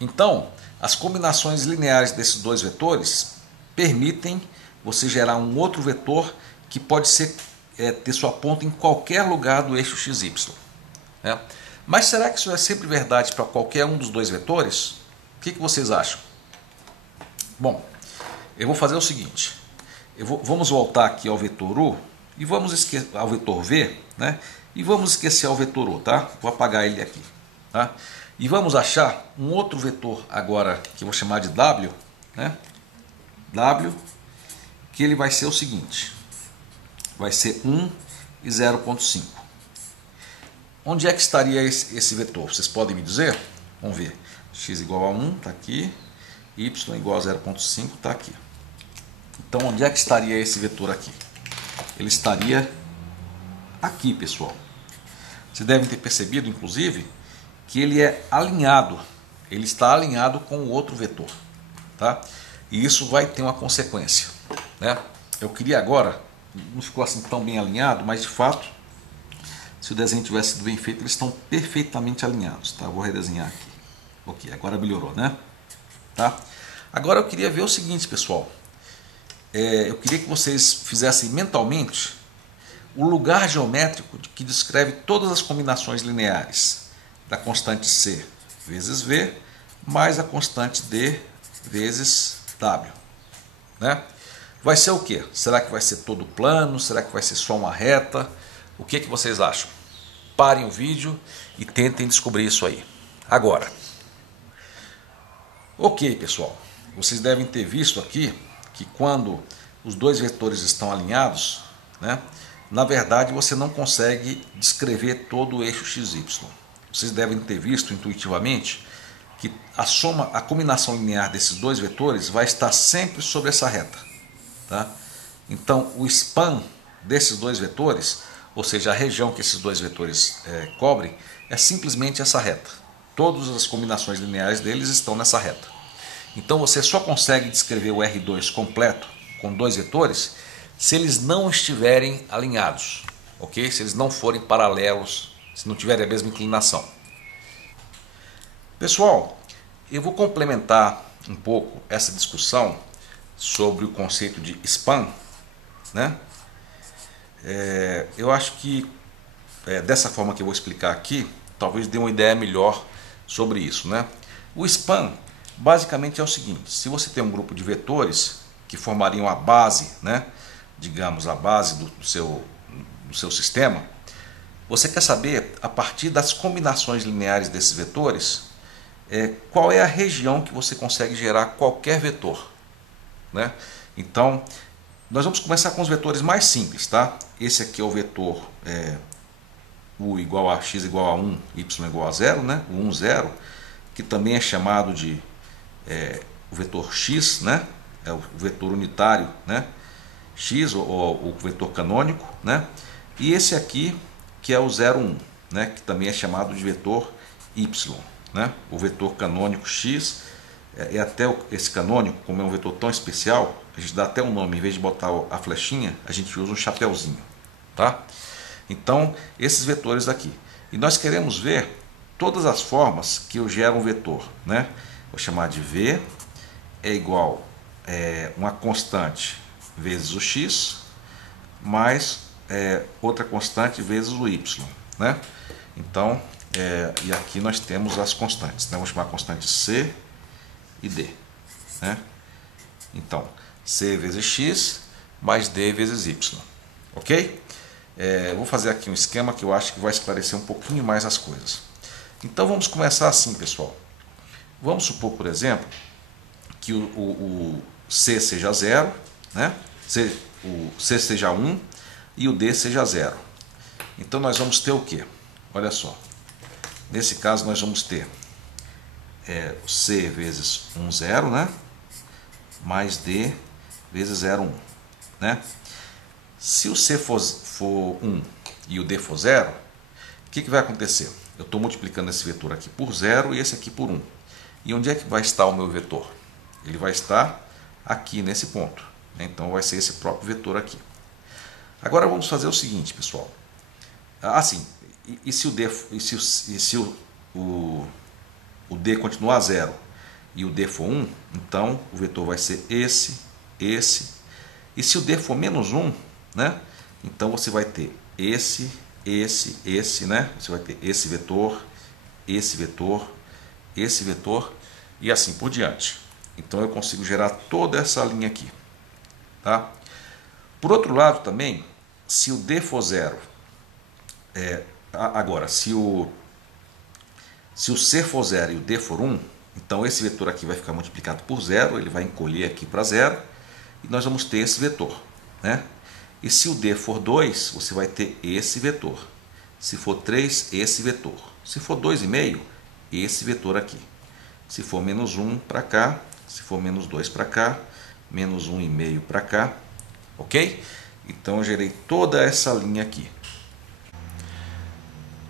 Então, as combinações lineares desses dois vetores permitem você gerar um outro vetor que pode ser, ter sua ponta em qualquer lugar do eixo XY. Né? Mas será que isso é sempre verdade para qualquer um dos dois vetores? O que vocês acham? Bom, eu vou fazer o seguinte. Vamos voltar aqui ao vetor U e vamos esquecer ao vetor V, né? E vamos esquecer o vetor U, tá? Vou apagar ele aqui, tá? E vamos achar um outro vetor agora que eu vou chamar de W, né? W, que ele vai ser o seguinte. Vai ser 1 e 0,5. Onde é que estaria esse vetor? Vocês podem me dizer? Vamos ver. X igual a 1 está aqui. Y igual a 0,5 está aqui. Então, onde é que estaria esse vetor aqui? Ele estaria aqui, pessoal. Vocês devem ter percebido, inclusive, que ele é alinhado. Ele está alinhado com o outro vetor. Tá? E isso vai ter uma consequência. Né? Eu queria agora, não ficou assim tão bem alinhado, mas de fato, se o desenho tivesse sido bem feito, eles estão perfeitamente alinhados. Tá? Vou redesenhar aqui. Ok, agora melhorou, né? Tá? Agora eu queria ver o seguinte, pessoal. Eu queria que vocês fizessem mentalmente o lugar geométrico que descreve todas as combinações lineares da constante C vezes V mais a constante D vezes W. Né? Vai ser o quê? Será que vai ser todo plano? Será que vai ser só uma reta? O que vocês acham? Parem o vídeo e tentem descobrir isso aí. Agora. Ok, pessoal. Vocês devem ter visto aqui que quando os dois vetores estão alinhados, né, na verdade você não consegue descrever todo o eixo XY. Vocês devem ter visto intuitivamente que a combinação linear desses dois vetores vai estar sempre sobre essa reta. Tá? Então o span desses dois vetores, ou seja, a região que esses dois vetores cobrem, é simplesmente essa reta. Todas as combinações lineares deles estão nessa reta. Então você só consegue descrever o R2 completo com dois vetores se eles não estiverem alinhados, ok? Se eles não forem paralelos, se não tiverem a mesma inclinação. Pessoal, eu vou complementar um pouco essa discussão sobre o conceito de span, né? Eu acho que dessa forma que eu vou explicar aqui, talvez dê uma ideia melhor sobre isso, né? O span basicamente é o seguinte: se você tem um grupo de vetores que formariam a base, né, digamos a base do seu sistema, você quer saber, a partir das combinações lineares desses vetores, qual é a região que você consegue gerar qualquer vetor. Né? Então, nós vamos começar com os vetores mais simples. Tá? Esse aqui é o vetor U igual a x igual a 1, y igual a 0, né? O 1, 0, que também é chamado de o vetor x, né? É o vetor unitário, né? X, ou o vetor canônico, né? E esse aqui, que é o 0, 1, né? Que também é chamado de vetor y, né? O vetor canônico x, até esse canônico, como é um vetor tão especial, a gente dá até um nome, em vez de botar a flechinha, a gente usa um chapeuzinho, tá? Então, esses vetores aqui. E nós queremos ver todas as formas que eu gero um vetor, né? Vou chamar de V é igual uma constante vezes o x mais outra constante vezes o y, né? Então, e aqui nós temos as constantes, né? Vamos chamar a constante C e D, né? Então, C vezes x mais D vezes y, ok? Vou fazer aqui um esquema que eu acho que vai esclarecer um pouquinho mais as coisas. Então vamos começar assim, pessoal. Vamos supor, por exemplo, que o C seja 0, né? O C seja 1 e o D seja 0. Então nós vamos ter o quê? Olha só. Nesse caso nós vamos ter C vezes 1, 0, né? Mais D vezes 0, 1. Né? Se o C for 1 e o D for 0, o que vai acontecer? Eu estou multiplicando esse vetor aqui por 0 e esse aqui por 1. E onde é que vai estar o meu vetor? Ele vai estar aqui nesse ponto. Então vai ser esse próprio vetor aqui. Agora vamos fazer o seguinte, pessoal. Assim, e se o D continuar 0 e o D for 1, então o vetor vai ser esse. E se o D for menos 1, né? Então você vai ter esse, né? Você vai ter esse vetor e assim por diante. Então eu consigo gerar toda essa linha aqui, tá? Por outro lado também, se o D for 0, agora se o C for 0 e o D for 1, então esse vetor aqui vai ficar multiplicado por 0, ele vai encolher aqui para 0, e nós vamos ter esse vetor, né? E se o D for 2, você vai ter esse vetor. Se for 3, esse vetor. Se for 2,5, esse vetor aqui. Se for menos 1 para cá, se for menos 2 para cá, menos 1,5 para cá, ok? Então eu gerei toda essa linha aqui.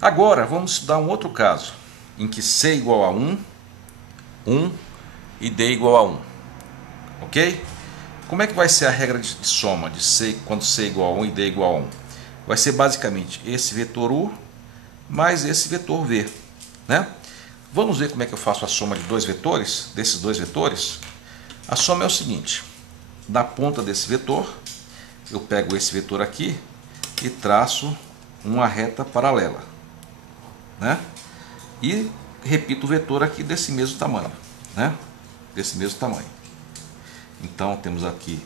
Agora vamos estudar um outro caso, em que C igual a 1, 1 e D igual a 1, ok? Como é que vai ser a regra de soma de C quando C igual a 1 e D igual a 1? Vai ser basicamente esse vetor U mais esse vetor V, né? Vamos ver como é que eu faço a soma de dois vetores, desses dois vetores. A soma é o seguinte: da ponta desse vetor, eu pego esse vetor aqui e traço uma reta paralela, né? E repito o vetor aqui desse mesmo tamanho, né? Desse mesmo tamanho. Então temos aqui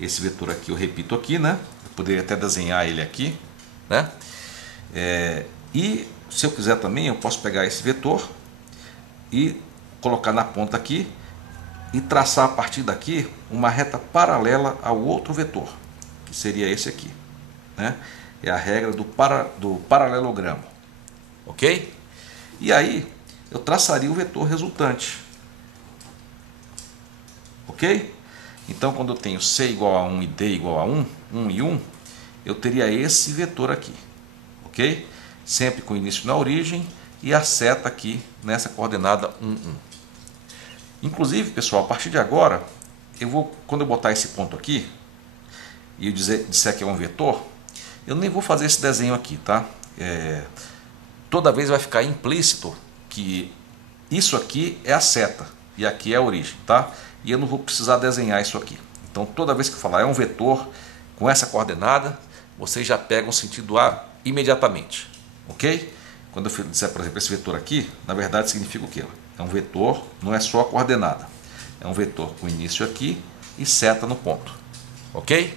esse vetor aqui, eu repito aqui, né? Eu poderia até desenhar ele aqui, né? E se eu quiser também, eu posso pegar esse vetor e colocar na ponta aqui e traçar a partir daqui uma reta paralela ao outro vetor, que seria esse aqui, né? É a regra do paralelogramo, ok? E aí eu traçaria o vetor resultante, ok? Então quando eu tenho C igual a 1 e D igual a 1, 1 e 1, eu teria esse vetor aqui, ok? Sempre com início na origem e a seta aqui nessa coordenada 1, 1. Inclusive, pessoal, a partir de agora, quando eu botar esse ponto aqui e eu disser que é um vetor, eu nem vou fazer esse desenho aqui, tá? Toda vez vai ficar implícito que isso aqui é a seta e aqui é a origem, tá? E eu não vou precisar desenhar isso aqui. Então toda vez que eu falar é um vetor com essa coordenada, vocês já pegam o sentido A imediatamente, ok? Quando eu disser, por exemplo, esse vetor aqui, na verdade significa o quê? É um vetor, não é só a coordenada. É um vetor com início aqui e seta no ponto, ok?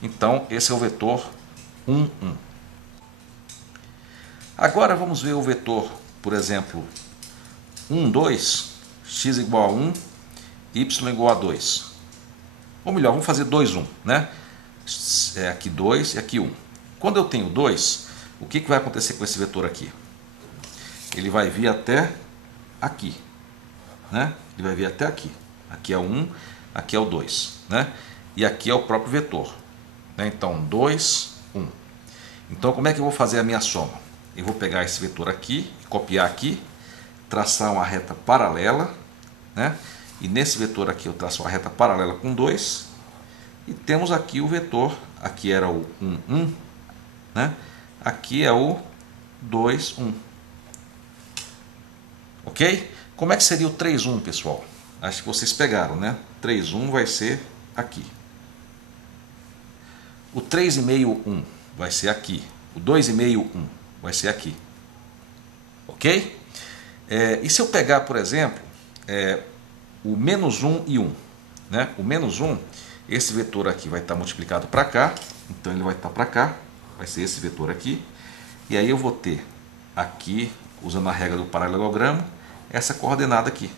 Então esse é o vetor 1, 1. Agora vamos ver o vetor, por exemplo, 1, 2, x igual a 1, y igual a 2. Ou melhor, vamos fazer 2, 1, né? Aqui 2 e aqui 1. Quando eu tenho 2, o que vai acontecer com esse vetor aqui? Ele vai vir até aqui, né? Ele vai vir até aqui. Aqui é o 1, aqui é o 2, né? E aqui é o próprio vetor, né? Então 2, 1. Então como é que eu vou fazer a minha soma? Eu vou pegar esse vetor aqui, copiar aqui, traçar uma reta paralela, né? E nesse vetor aqui eu traço uma reta paralela com 2. E temos aqui o vetor, aqui era o 1, 1, né? Aqui é o 2, 1. Ok? Como é que seria o 3, 1, pessoal? Acho que vocês pegaram, né? 3, 1 vai ser aqui. O 3,5, 1 vai ser aqui. O 2,5, 1 vai ser aqui. Ok? E se eu pegar, por exemplo, o menos 1 e 1, né? O menos 1, esse vetor aqui vai estar multiplicado para cá, então ele vai estar para cá, vai ser esse vetor aqui. E aí eu vou ter aqui, usando a regra do paralelogramo, essa coordenada aqui.